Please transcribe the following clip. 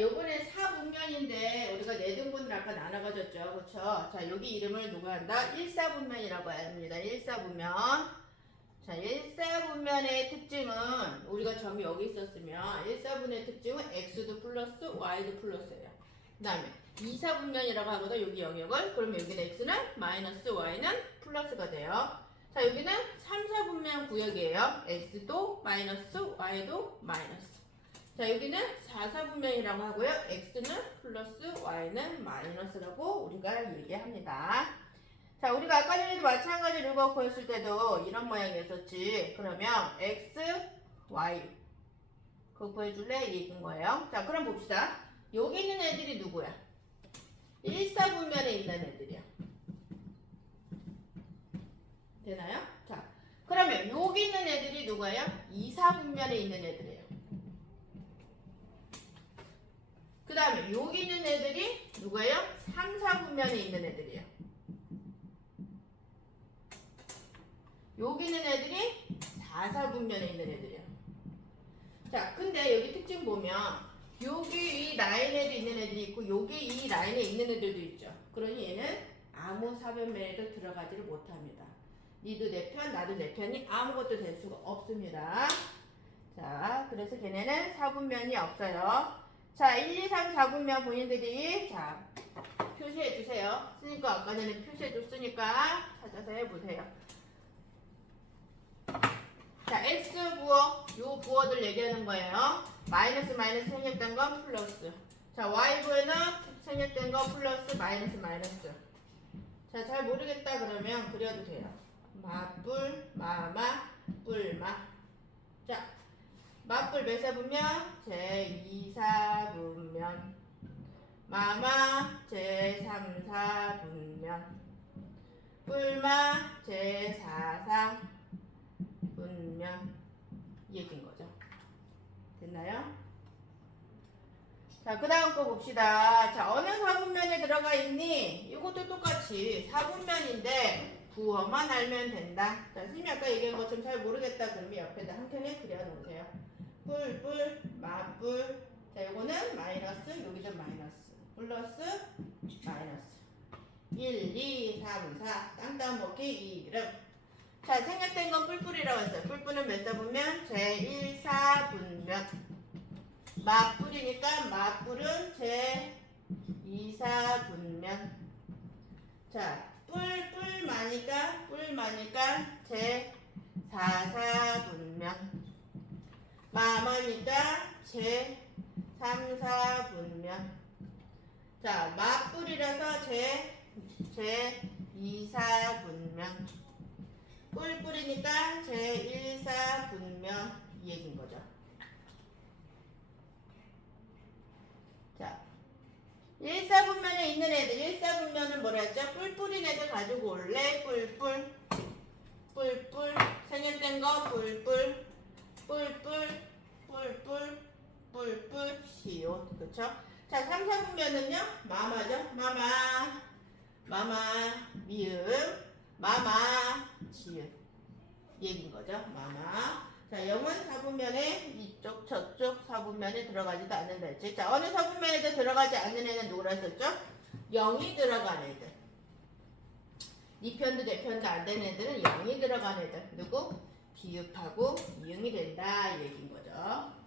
요번에 4분면인데 우리가 네 등분을 아까 나눠가졌죠. 그쵸? 자, 여기 이름을 누가 한다? 1사분면이라고 합니다. 1사분면. 자, 1사분면의 특징은 우리가 점이 여기 있었으면 1사분의 특징은 x도 플러스 y도 플러스예요. 그 다음에 2사분면이라고 하거든 여기 영역을 그러면 여기는 x는 마이너스 y는 플러스가 돼요. 자 여기는 3사분면 구역이에요. x도 마이너스 y도 마이너스. 자 여기는 4사분면이라고 하고요. x는 플러스 y는 마이너스라고 우리가 얘기합니다. 자 우리가 아까 전에도 마찬가지로 이거 구했을 때도 이런 모양이었었지. 그러면 x, y 그거 구해줄래? 이 얘기인 거예요. 자 그럼 봅시다. 여기 있는 애들이 누구야? 1사분면에 있는 애들이야. 되나요? 자, 그러면 여기 있는 애들이 누가요? 2사분면에 있는 애들이에요. 그 다음에 여기 있는 애들이 누가요? 3사분면에 있는 애들이에요. 여기 있는 애들이 4사분면에 있는 애들이에요. 자, 근데 여기 특징 보면 여기 이 라인에도 있는 애들이 있고 여기 이 라인에 있는 애들도 있죠. 그러니 얘는 아무 사변면에도 들어가지를 못합니다. 니도 내 편, 나도 내 편이 아무것도 될 수가 없습니다. 자, 그래서 걔네는 사분면이 없어요. 자, 1, 2, 3, 4분면 본인들이 자 표시해 주세요. 쓰니까 아까 전에 표시해 줬으니까 찾아서 해보세요. 자, x 부호, 요 부호들 얘기하는 거예요. 마이너스 마이너스 생략된 건 플러스. 자, y 부호는 생략된 건 플러스 마이너스 마이너스. 자, 잘 모르겠다 그러면 그려도 돼요. 마뿔, 마마, 뿔마. 자, 마뿔 몇 사분면? 제 2사분면. 마마 제 3사분면. 뿔마 제 4사 분면 이 얘기인 거죠. 됐나요? 자, 그 다음 거 봅시다. 자, 어느 사분면에 들어가 있니? 이것도 똑같이 사분면인데 부어만 알면 된다. 자, 선생님이 아까 얘기한 것처럼 잘 모르겠다. 그러면 옆에다 한 칸에 그려놓으세요. 뿔, 뿔, 마뿔. 자, 요거는 마이너스, 여기도 마이너스. 플러스, 마이너스. 1, 2, 3, 4. 땅땅 먹기 이름. 자, 생략된 건 뿔뿔이라고 했어요. 뿔뿔은 몇 사분면? 제 1, 4분면. 맞뿔이니까 맞뿔은 제 2, 4분면. 자, 뿔뿔 마니까 뿔 마니까 제 4, 4분면. 마마니까 제 3, 4분면. 자, 맞뿔이라서 제, 제 2, 4분면. 뿔뿔이니까 제 1, 4분면 이 얘기인 거죠. 자, 1, 4분면에 있는 애들, 1, 4분면은 뭐라 했죠? 뿔뿔인 애들 가지고 올래? 뿔뿔, 뿔뿔, 생략된 거 뿔뿔, 뿔뿔, 뿔뿔, 뿔뿔, 시옷. 그쵸? 자, 3, 4분면은요? 마마죠? 마마, 마마, 미음, 마마, 지읒. 얘기인 거죠? 마마. 자, 0은 사분면에 이쪽 저쪽 사분면에 들어가지도 않는다 했지. 자, 어느 사분면에도 들어가지 않는 애는 누구라 했었죠? 0이 들어간 애들. 네 편도 내 편도 안 되는 애들은 0이 들어간 애들. 누구? 비읍하고 이응이 된다 이 얘기인 거죠.